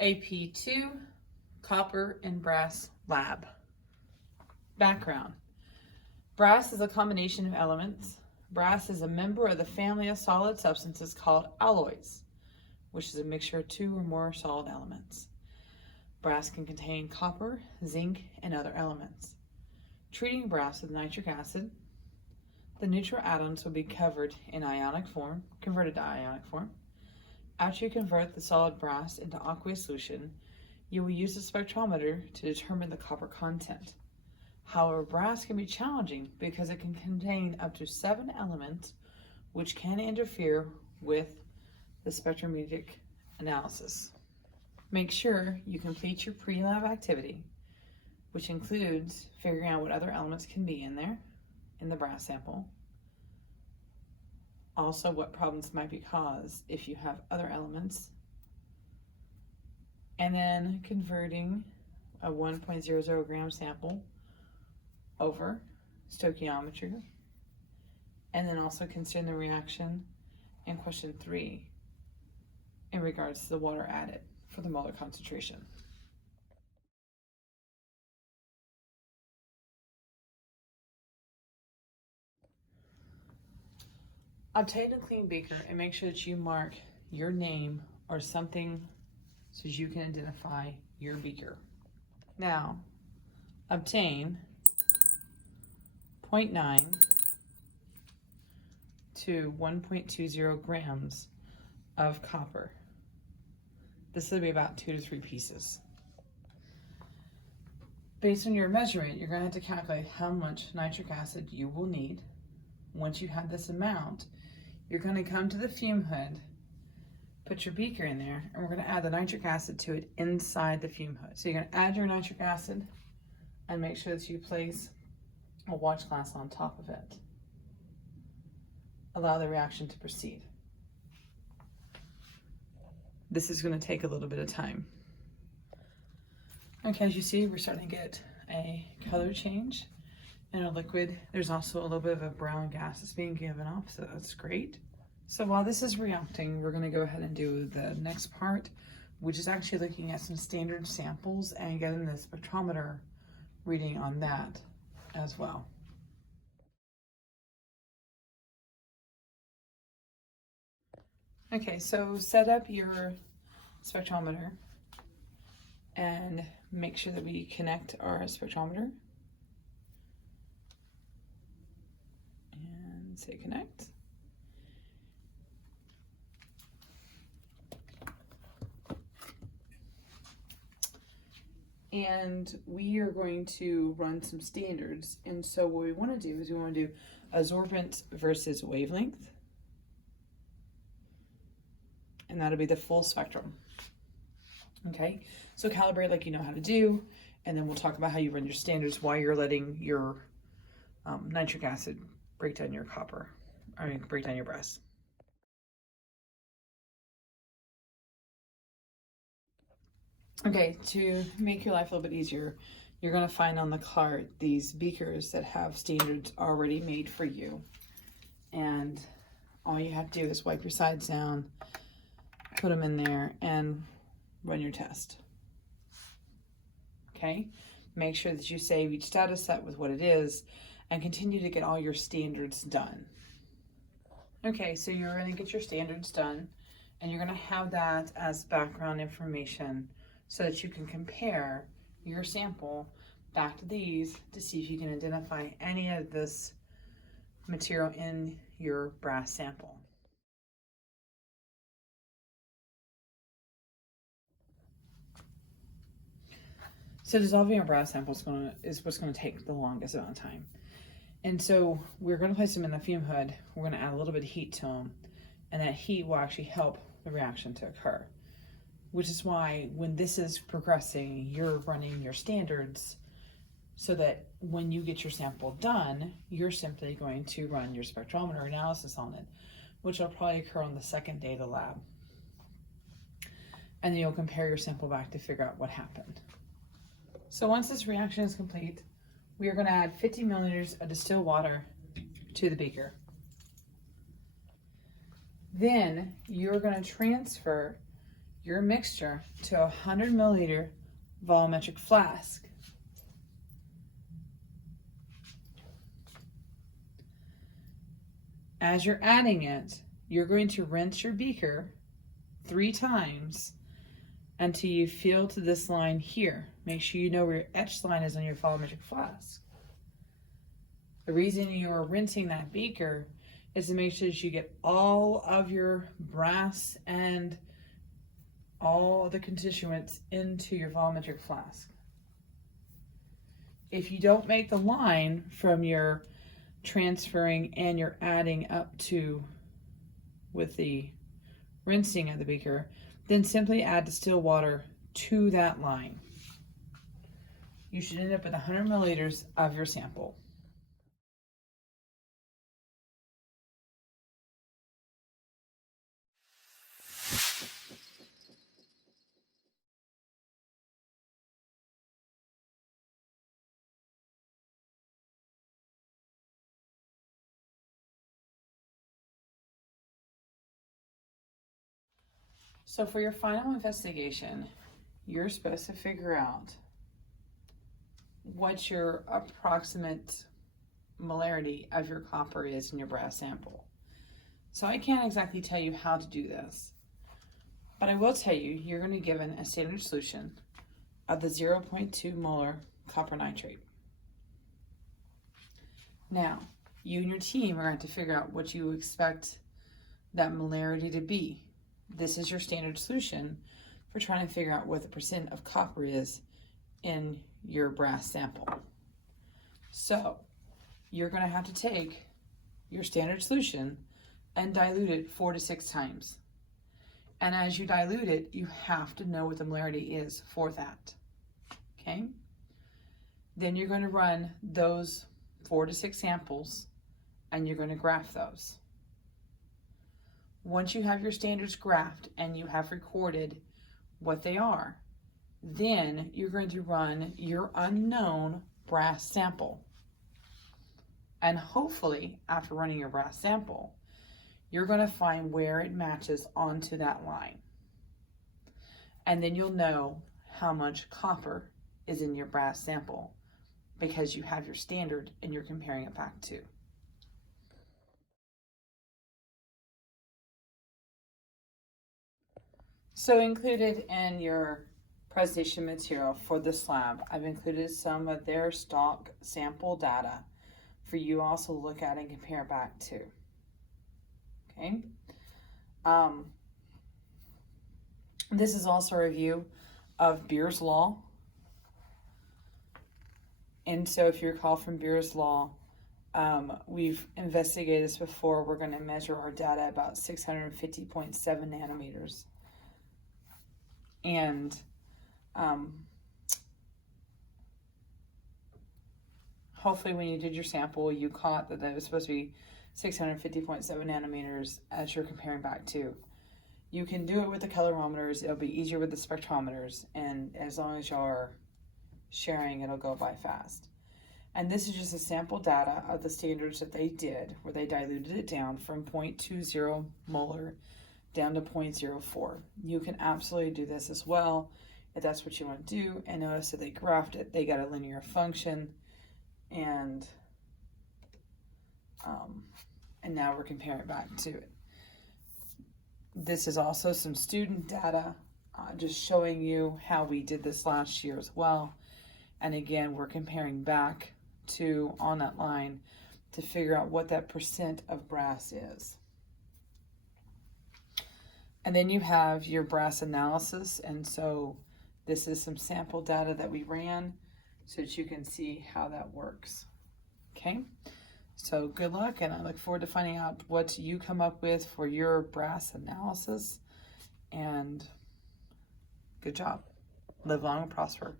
AP2, Copper and Brass Lab. Background. Brass is a combination of elements. Brass is a member of the family of solid substances called alloys, which is a mixture of two or more solid elements. Brass can contain copper, zinc, and other elements. Treating brass with nitric acid, the neutral atoms will be converted to ionic form. After you convert the solid brass into aqueous solution, you will use a spectrometer to determine the copper content. However, brass can be challenging because it can contain up to 7 elements which can interfere with the spectrometric analysis. Make sure you complete your pre-lab activity, which includes figuring out what other elements can be in there, in the brass sample. Also, what problems might be caused if you have other elements. And then converting a 1.00 gram sample over stoichiometry. And then also considering the reaction in question 3 in regards to the water added for the molar concentration. Obtain a clean beaker and make sure that you mark your name or something so that you can identify your beaker. Now, obtain 0.9 to 1.20 grams of copper. This will be about 2 to 3 pieces. Based on your measurement, you're going to have to calculate how much nitric acid you will need. Once you have this amount, you're going to come to the fume hood, put your beaker in there, and we're going to add the nitric acid to it inside the fume hood. So you're going to add your nitric acid and make sure that you place a watch glass on top of it. Allow the reaction to proceed. This is going to take a little bit of time. Okay, as you see, we're starting to get a color change in our liquid. There's also a little bit of a brown gas that's being given off, so that's great. So while this is reacting, we're going to go ahead and do the next part, which is actually looking at some standard samples and getting the spectrometer reading on that as well. Okay, so set up your spectrometer and make sure that we connect our spectrometer. And say connect. And we are going to run some standards. And so what we want to do is we want to do absorbance versus wavelength. And that'll be the full spectrum. Okay, so calibrate like you know how to do, and then we'll talk about how you run your standards while you're letting your nitric acid break down your copper, break down your brass. Okay, to make your life a little bit easier, you're going to find on the cart these beakers that have standards already made for you. And all you have to do is wipe your sides down, put them in there, and run your test. Okay, make sure that you save each data set with what it is and continue to get all your standards done. Okay, so you're going to get your standards done and you're going to have that as background information so that you can compare your sample back to these to see if you can identify any of this material in your brass sample. So dissolving our brass sample is what's going to take the longest amount of time. And so we're going to place them in the fume hood. We're going to add a little bit of heat to them, and that heat will actually help the reaction to occur. Which is why when this is progressing, you're running your standards so that when you get your sample done, you're simply going to run your spectrometer analysis on it, which will probably occur on the second day of the lab. And then you'll compare your sample back to figure out what happened. So once this reaction is complete, we are going to add 50 milliliters of distilled water to the beaker. Then you're going to transfer your mixture to a 100 milliliter volumetric flask. As you're adding it, you're going to rinse your beaker 3 times until you feel to this line here. Make sure you know where your etched line is on your volumetric flask. The reason you are rinsing that beaker is to make sure that you get all of your brass and all the constituents into your volumetric flask. If you don't make the line from your transferring and your adding up to with the rinsing of the beaker, then simply add distilled water to that line. You should end up with 100 milliliters of your sample. So for your final investigation, you're supposed to figure out what your approximate molarity of your copper is in your brass sample. So I can't exactly tell you how to do this, but I will tell you, you're going to be given a standard solution of the 0.2 molar copper nitrate. Now, you and your team are going to figure out what you expect that molarity to be. This is your standard solution for trying to figure out what the percent of copper is in your brass sample. So you're going to have to take your standard solution and dilute it 4 to 6 times. And as you dilute it, you have to know what the molarity is for that. Okay? Then you're going to run those 4 to 6 samples and you're going to graph those. Once you have your standards graphed and you have recorded what they are, then you're going to run your unknown brass sample. And hopefully, after running your brass sample, you're going to find where it matches onto that line. And then you'll know how much copper is in your brass sample because you have your standard and you're comparing it back to. So included in your presentation material for this lab, I've included some of their stock sample data for you also to look at and compare back to. Okay. This is also a review of Beer's Law. And so if you recall from Beer's Law, we've investigated this before. We're going to measure our data about 650.7 nanometers. And hopefully when you did your sample, you caught that was supposed to be 650.7 nanometers as you're comparing back to. You can do it with the colorimeters. It'll be easier with the spectrometers. And as long as you're sharing, it'll go by fast. And this is just a sample data of the standards that they did, where they diluted it down from 0.20 molar down to 0.04. You can absolutely do this as well if that's what you want to do. And notice that they graphed it, they got a linear function, and now we're comparing it back to it. This is also some student data, just showing you how we did this last year as well. And again, we're comparing back to on that line to figure out what that percent of brass is. And then you have your brass analysis. And so this is some sample data that we ran so that you can see how that works. Okay, so good luck, and I look forward to finding out what you come up with for your brass analysis. And good job. Live long and prosper.